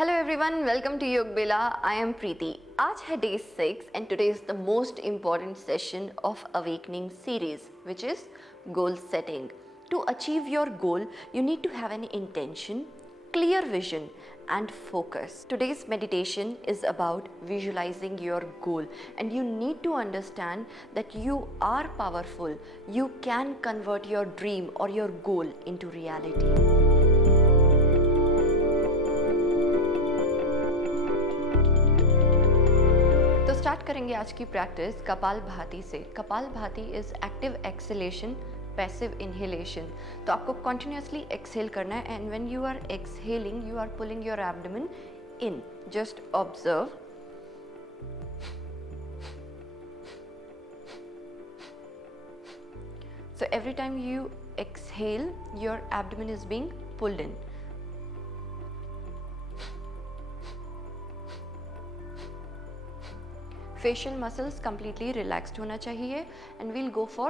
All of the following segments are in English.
Hello everyone, welcome to Yogbela. I am Preeti. आज है day 6 and today is the most important session of Awakening series, which is goal setting. To achieve your goal, you need to have an intention, clear vision and focus. Today's meditation is about visualizing your goal, and you need to understand that you are powerful. You can convert your dream or your goal into reality. तो start करेंगे आज की practice kapalbhati से. Kapalbhati is active exhalation, passive inhalation. तो आपको continuously exhale करना है and when you are exhaling you are pulling your abdomen in. Just observe. So every time you exhale, your abdomen is being pulled in. Facial muscles completely relaxed होना चाहिए and we'll go for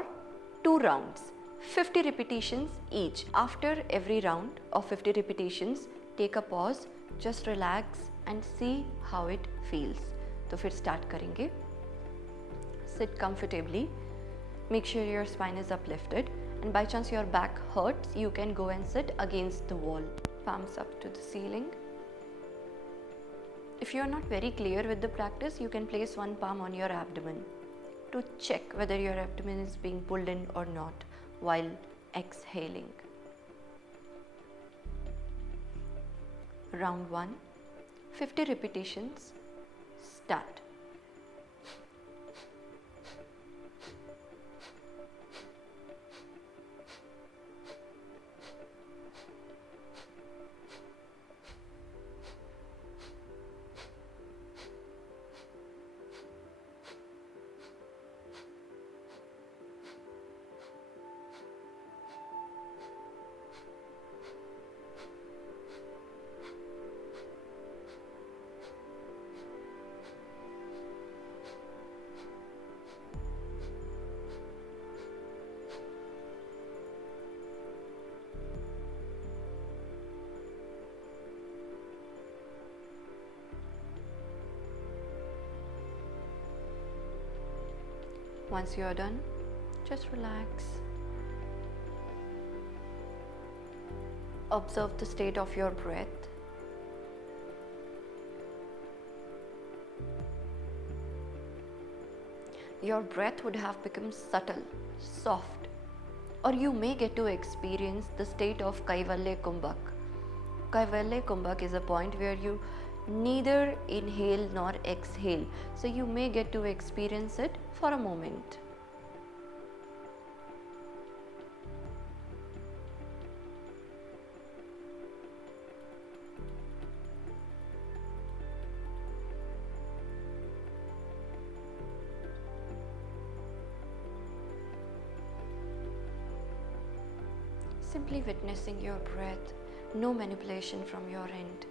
2 rounds, 50 repetitions each. After every round of 50 repetitions, take a pause, just relax and see how it feels. तो फिर start करेंगे. Sit comfortably. Make sure your spine is uplifted and by chance your back hurts, you can go and sit against the wall. Palms up to the ceiling. If you are not very clear with the practice, you can place one palm on your abdomen to check whether your abdomen is being pulled in or not while exhaling. Round 1, 50 repetitions, start. Once you are done, just relax. Observe the state of your breath. Your breath would have become subtle, soft, or you may get to experience the state of Kaivalya Kumbhak. Kaivalya Kumbhak is a point where you neither inhale nor exhale, so you may get to experience it for a moment. Simply witnessing your breath, no manipulation from your end.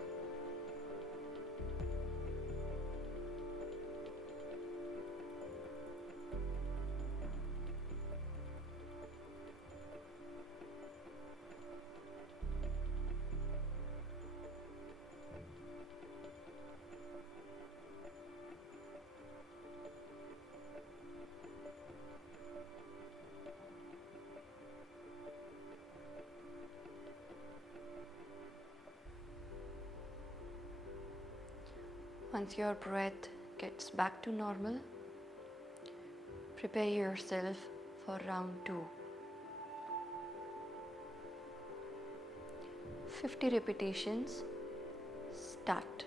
Once your breath gets back to normal, prepare yourself for round 2. 50 repetitions, start.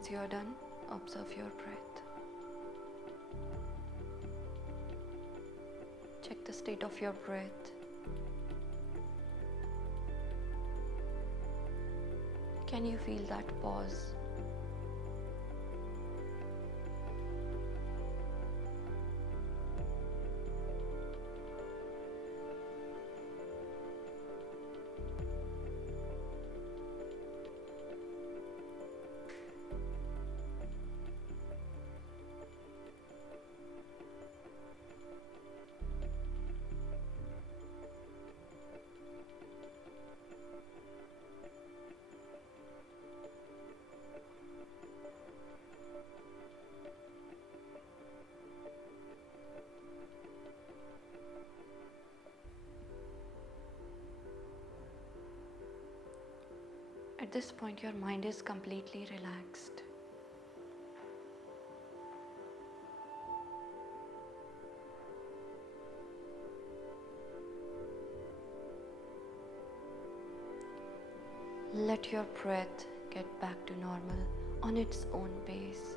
Once you are done, observe your breath. Check the state of your breath. Can you feel that pause? At this point, your mind is completely relaxed. Let your breath get back to normal on its own pace.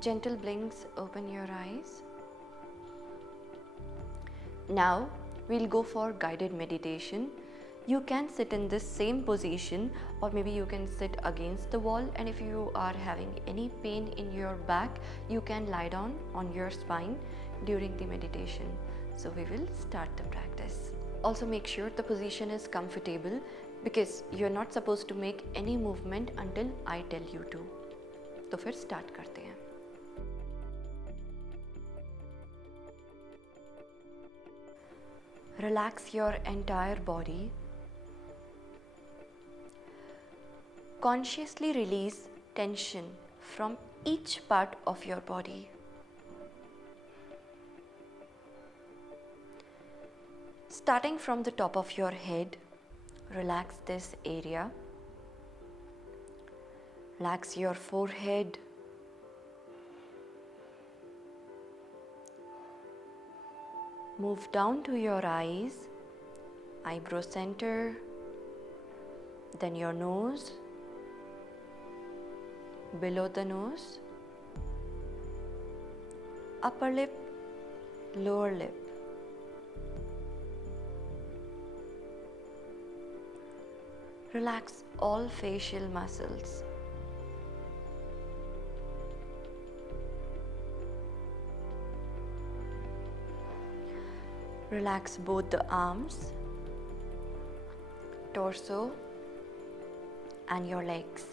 Gentle blinks, open your eyes. Now we'll go for guided meditation. You can sit in this same position, or maybe you can sit against the wall, and if you are having any pain in your back, you can lie down on your spine during the meditation. So we will start the practice. Also make sure the position is comfortable, because you're not supposed to make any movement until I tell you to. तो फिर start करते हैं. Relax your entire body. Consciously release tension from each part of your body. Starting from the top of your head, relax this area. Relax your forehead. Move down to your eyes, eyebrow center, then your nose, below the nose, upper lip, lower lip. Relax all facial muscles. Relax both the arms, torso, and your legs.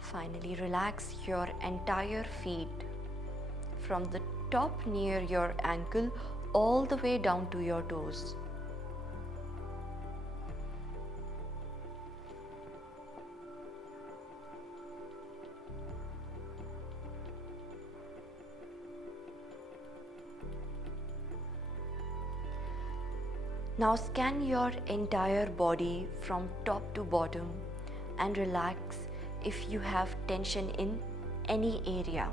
Finally, relax your entire feet from the top near your ankle all the way down to your toes. Now scan your entire body from top to bottom and relax if you have tension in any area.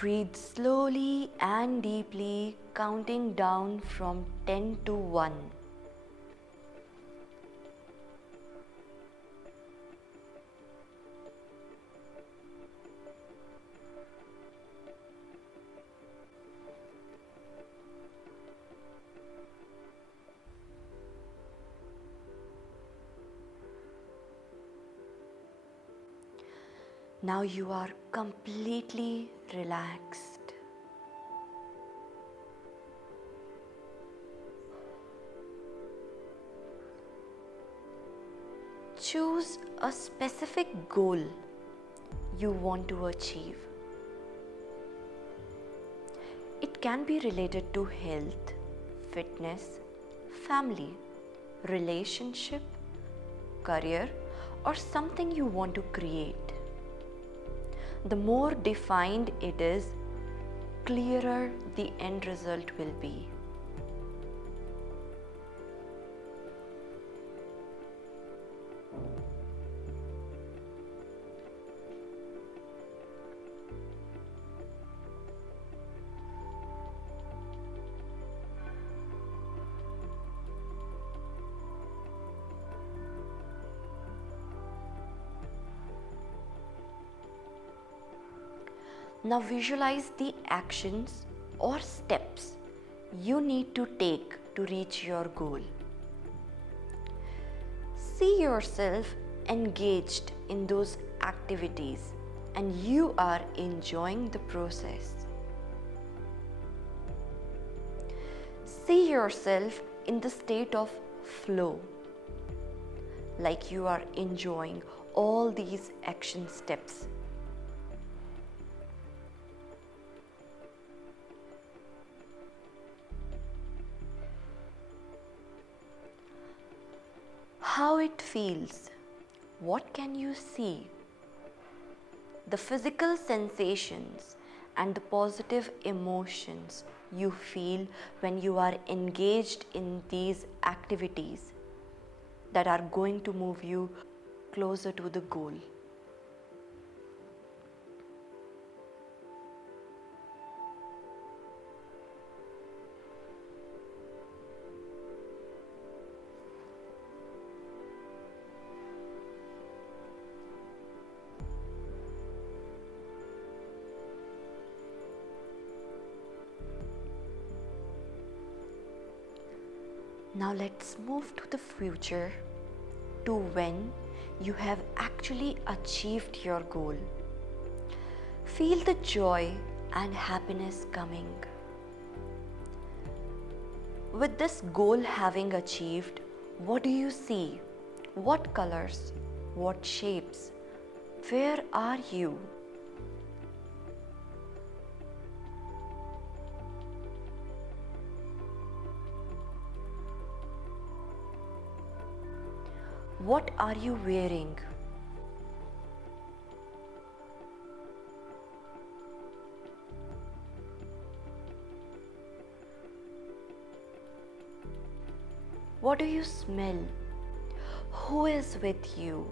Breathe slowly and deeply, counting down from 10 to 1. Now you are completely relaxed. Choose a specific goal you want to achieve. It can be related to health, fitness, family, relationship, career, or something you want to create. The more defined it is, clearer the end result will be. Now visualize the actions or steps you need to take to reach your goal. See yourself engaged in those activities and you are enjoying the process. See yourself in the state of flow, like you are enjoying all these action steps. How it feels, what can you see? The physical sensations and the positive emotions you feel when you are engaged in these activities that are going to move you closer to the goal. Now let's move to the future, to when you have actually achieved your goal. Feel the joy and happiness coming. With this goal having achieved, what do you see? What colors? What shapes? Where are you? What are you wearing? What do you smell? Who is with you?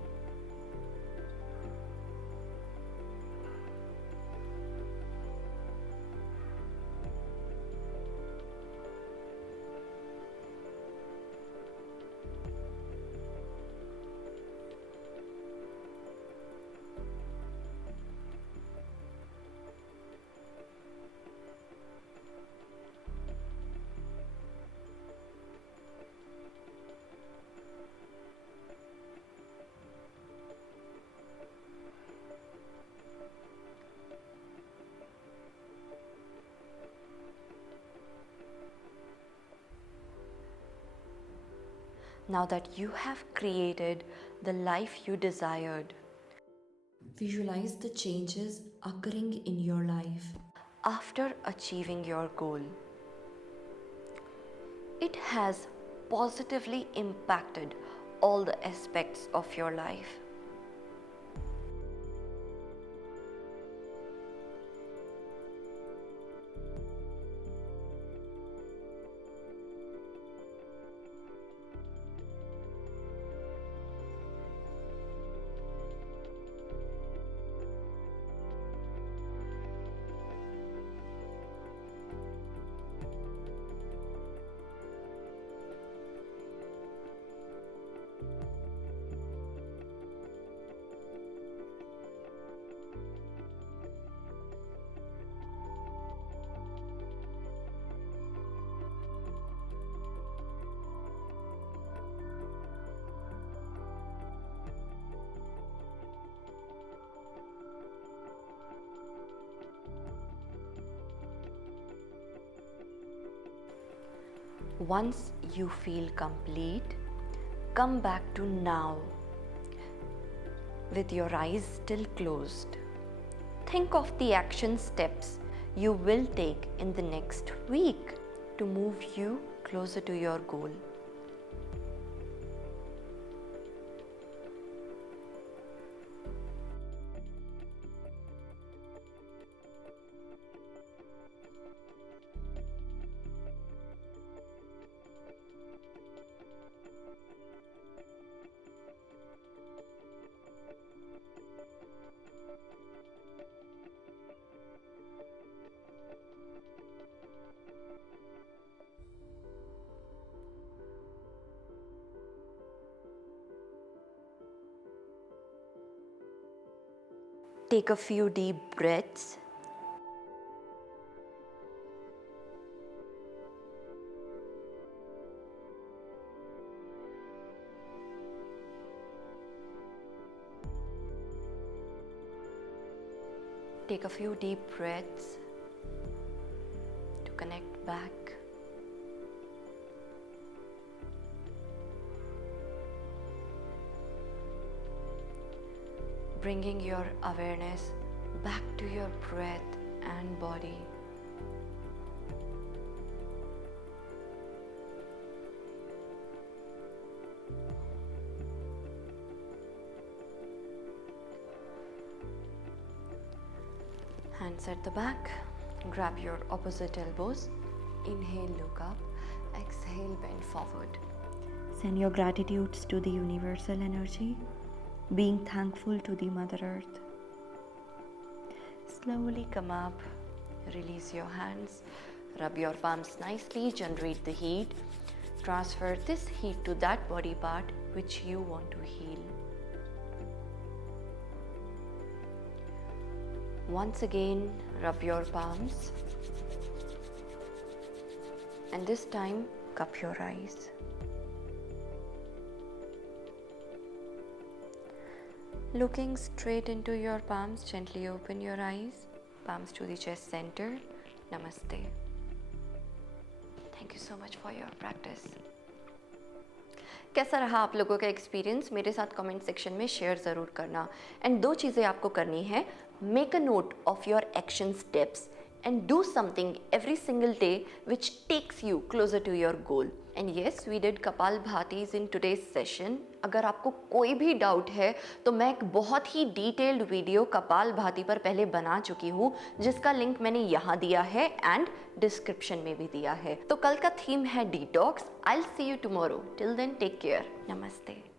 Now that you have created the life you desired, visualize the changes occurring in your life after achieving your goal. It has positively impacted all the aspects of your life. Once you feel complete, come back to now with your eyes still closed. Think of the action steps you will take in the next week to move you closer to your goal. Take a few deep breaths. Take a few deep breaths to connect back. Bringing your awareness back to your breath and body. Hands at the back. Grab your opposite elbows. Inhale, look up. Exhale, bend forward. Send your gratitudes to the universal energy, being thankful to the Mother Earth. Slowly come up. Release your hands. Rub your palms nicely. Generate the heat. Transfer this heat to that body part which you want to heal. Once again, rub your palms. And this time, cup your eyes. Looking straight into your palms, gently open your eyes. Palms to the chest center. Namaste. Thank you so much for your practice. कैसा रहा आप लोगों का experience? मेरे साथ comment section में share ज़रूर करना. एंड दो चीज़ें आपको करनी है. Make a note of your action steps and do something every single day which takes you closer to your goal. And yes, we did Kapalbhatis in today's session. अगर आपको कोई भी डाउट है तो मैं एक बहुत ही डिटेल्ड वीडियो कपालभाति पर पहले बना चुकी हूँ जिसका लिंक मैंने यहाँ दिया है एंड डिस्क्रिप्शन में भी दिया है. तो कल का थीम है detox. I will see you tomorrow. Till then take care. नमस्ते.